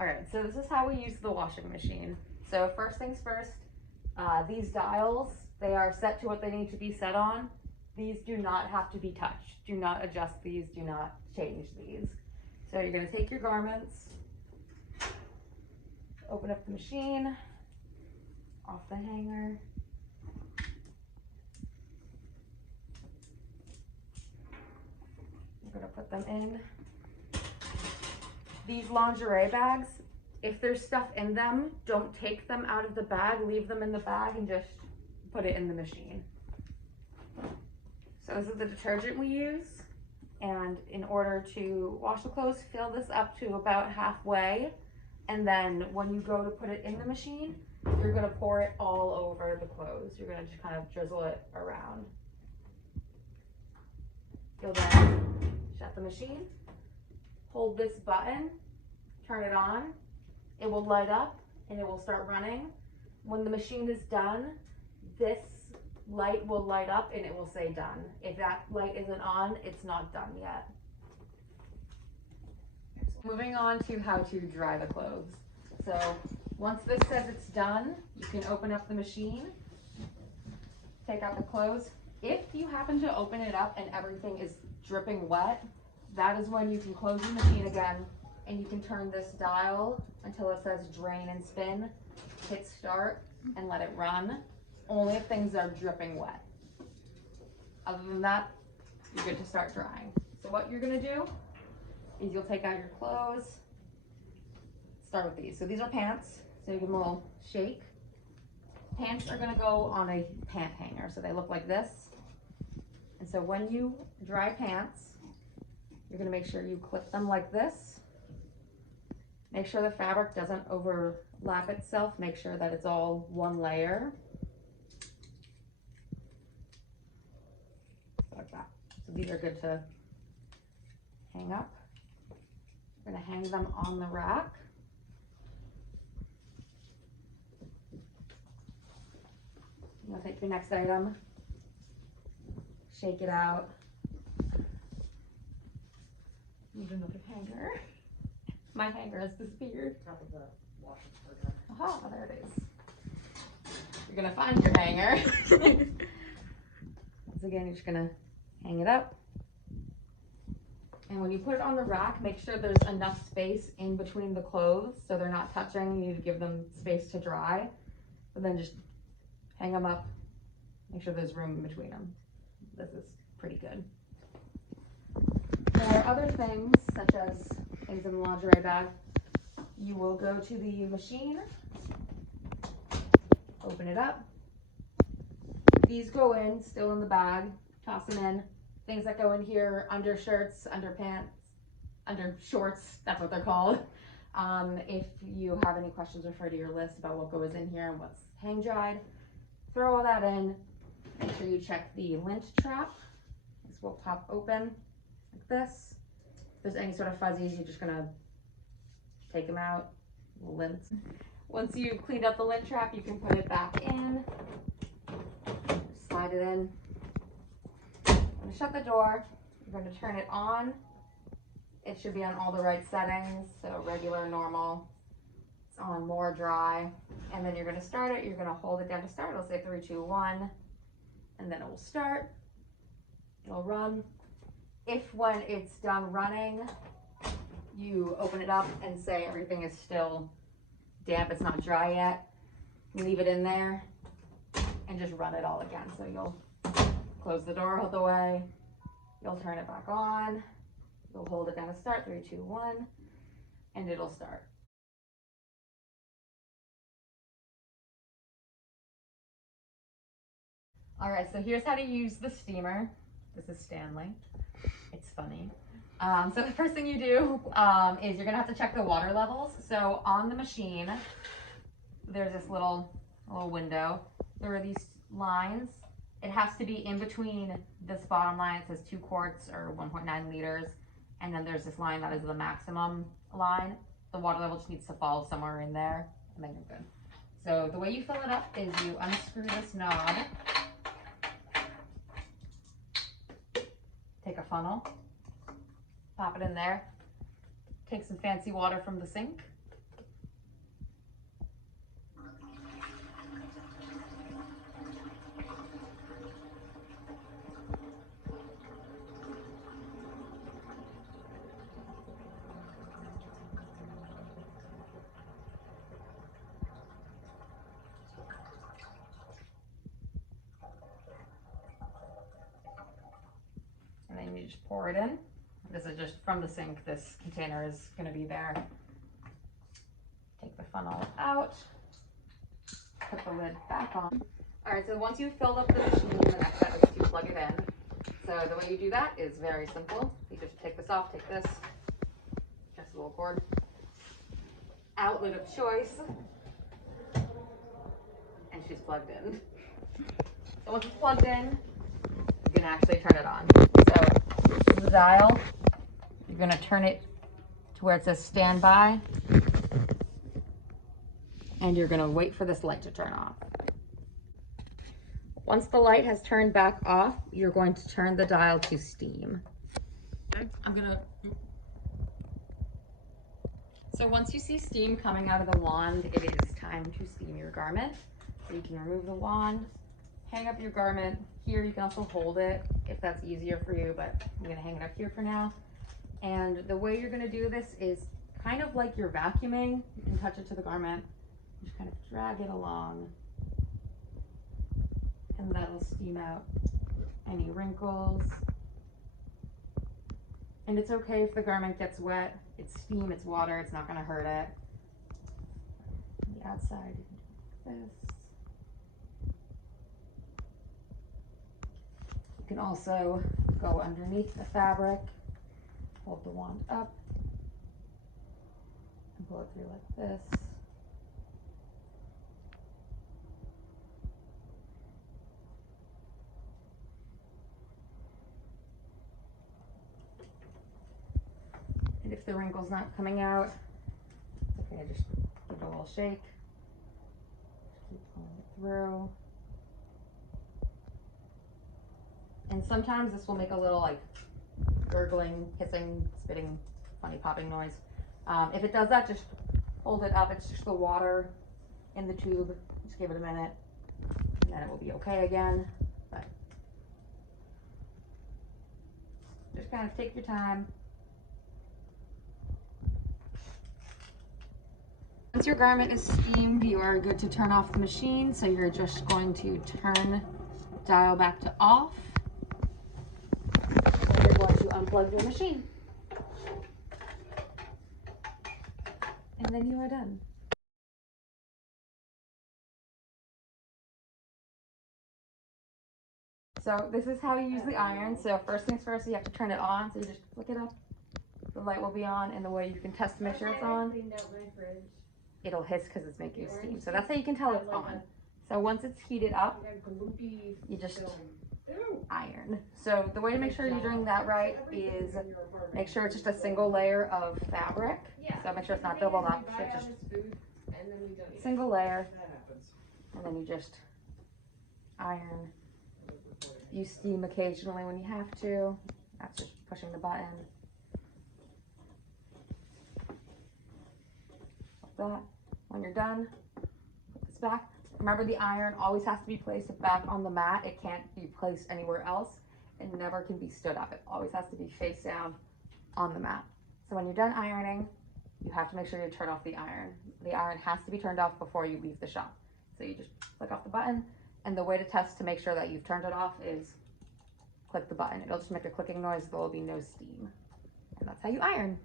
All right, so this is how we use the washing machine. So first things first, these dials, they are set to what they need to be set on. These do not have to be touched. Do not adjust these, do not change these. So you're gonna take your garments, open up the machine, off the hanger. You're gonna put them in. These lingerie bags, if there's stuff in them, don't take them out of the bag, leave them in the bag and just put it in the machine. So this is the detergent we use. And in order to wash the clothes, fill this up to about halfway. And then when you go to put it in the machine, you're gonna pour it all over the clothes. You're gonna just kind of drizzle it around. You'll then shut the machine, hold this button, turn it on, it will light up and it will start running. When the machine is done, this light will light up and it will say done. If that light isn't on, it's not done yet. Moving on to how to dry the clothes. So once this says it's done, you can open up the machine, take out the clothes. If you happen to open it up and everything is dripping wet, that is when you can close the machine again and you can turn this dial until it says drain and spin, hit start and let it run, only if things are dripping wet. Other than that, you're good to start drying. So what you're gonna do is you'll take out your clothes, start with these. So these are pants, so you give them a little shake. Pants are gonna go on a pant hanger, so they look like this. And so when you dry pants, you're gonna make sure you clip them like this. Make sure the fabric doesn't overlap itself. Make sure that it's all one layer. Like that. So these are good to hang up. We're gonna hang them on the rack. You'll take your next item, shake it out. Need another hanger. My hanger has disappeared. Top of the washer program. Aha, there it is. You're gonna find your hanger. Once again, you're just gonna hang it up. And when you put it on the rack, make sure there's enough space in between the clothes so they're not touching. You need to give them space to dry. But then just hang them up. Make sure there's room in between them. This is pretty good. There are other things, such as things in the lingerie bag. You will go to the machine, open it up. These go in, still in the bag, toss them in. Things that go in here, undershirts, underpants, undershorts, that's what they're called. If you have any questions, refer to your list about what goes in here and what's hang dried. Throw all that in. Make sure you check the lint trap. This will pop open like this. If there's any sort of fuzzies, you're just gonna take them out, lint. Once you've cleaned up the lint trap, you can put it back in, slide it in. I'm gonna shut the door. You're going to turn it on. It should be on all the right settings, so regular, normal. It's on more dry. And then you're going to start it. You're going to hold it down to start. It'll say 3, 2, 1, and then it will start. It'll run. If when it's done running, you open it up and say everything is still damp, it's not dry yet, leave it in there and just run it all again. So you'll close the door all the way, you'll turn it back on, you'll hold it down to start, 3, 2, 1, and it'll start. All right, so here's how to use the steamer. This is Stanley. It's funny. So the first thing you do is you're gonna have to check the water levels. So on the machine, there's this little window. There are these lines. It has to be in between this bottom line. It says 2 quarts or 1.9 liters. And then there's this line that is the maximum line. The water level just needs to fall somewhere in there, and then you're good. So the way you fill it up is you unscrew this knob, take a funnel, pop it in there, take some fancy water from the sink, just pour it in. This is just from the sink. This container is going to be there. Take the funnel out. Put the lid back on. All right, so once you've filled up the machine, the next step is to plug it in. So the way you do that is very simple. You just take this off, take this, just a little cord, outlet of choice, and she's plugged in. So once it's plugged in, you can actually turn it on. So this is the dial. You're gonna turn it to where it says standby, and you're gonna wait for this light to turn off. Once the light has turned back off, you're going to turn the dial to steam. So once you see steam coming out of the wand, it is time to steam your garment. So you can remove the wand, hang up your garment. Here you can also hold it if that's easier for you, but I'm gonna hang it up here for now. And the way you're gonna do this is kind of like you're vacuuming. You can touch it to the garment, just kind of drag it along, and that'll steam out any wrinkles. And it's okay if the garment gets wet. It's steam, it's water, it's not gonna hurt it. On the outside, you can do this. You can also go underneath the fabric, hold the wand up, and pull it through like this. And if the wrinkle's not coming out, it's okay, just give it a little shake. Just keep pulling it through. And sometimes this will make a little like gurgling, hissing, spitting, funny popping noise. If it does that, just hold it up. It's just the water in the tube. Just give it a minute, and then it will be okay again. But just kind of take your time. Once your garment is steamed, you are good to turn off the machine. So you're just going to turn the dial back to off. And you're going to unplug your machine. And then you are done. So this is how you use the iron. So first things first, you have to turn it on. So you just flick it up. The light will be on, and the way you can test to make sure it's on, it'll hiss because it's making steam. So that's how you can tell it's on. So once it's heated up, you just iron. So the way to make sure you're doing that right is make sure it's just a single layer of fabric. So make sure it's not doubled up. So just single layer, and then you just iron. Use steam occasionally when you have to. That's just pushing the button. Like that. When you're done, put this back. Remember, the iron always has to be placed back on the mat. It can't be placed anywhere else. It never can be stood up. It always has to be face down on the mat. So when you're done ironing, you have to make sure you turn off the iron. The iron has to be turned off before you leave the shop. So you just click off the button, and the way to test to make sure that you've turned it off is click the button. It'll just make a clicking noise. There will be no steam. And that's how you iron.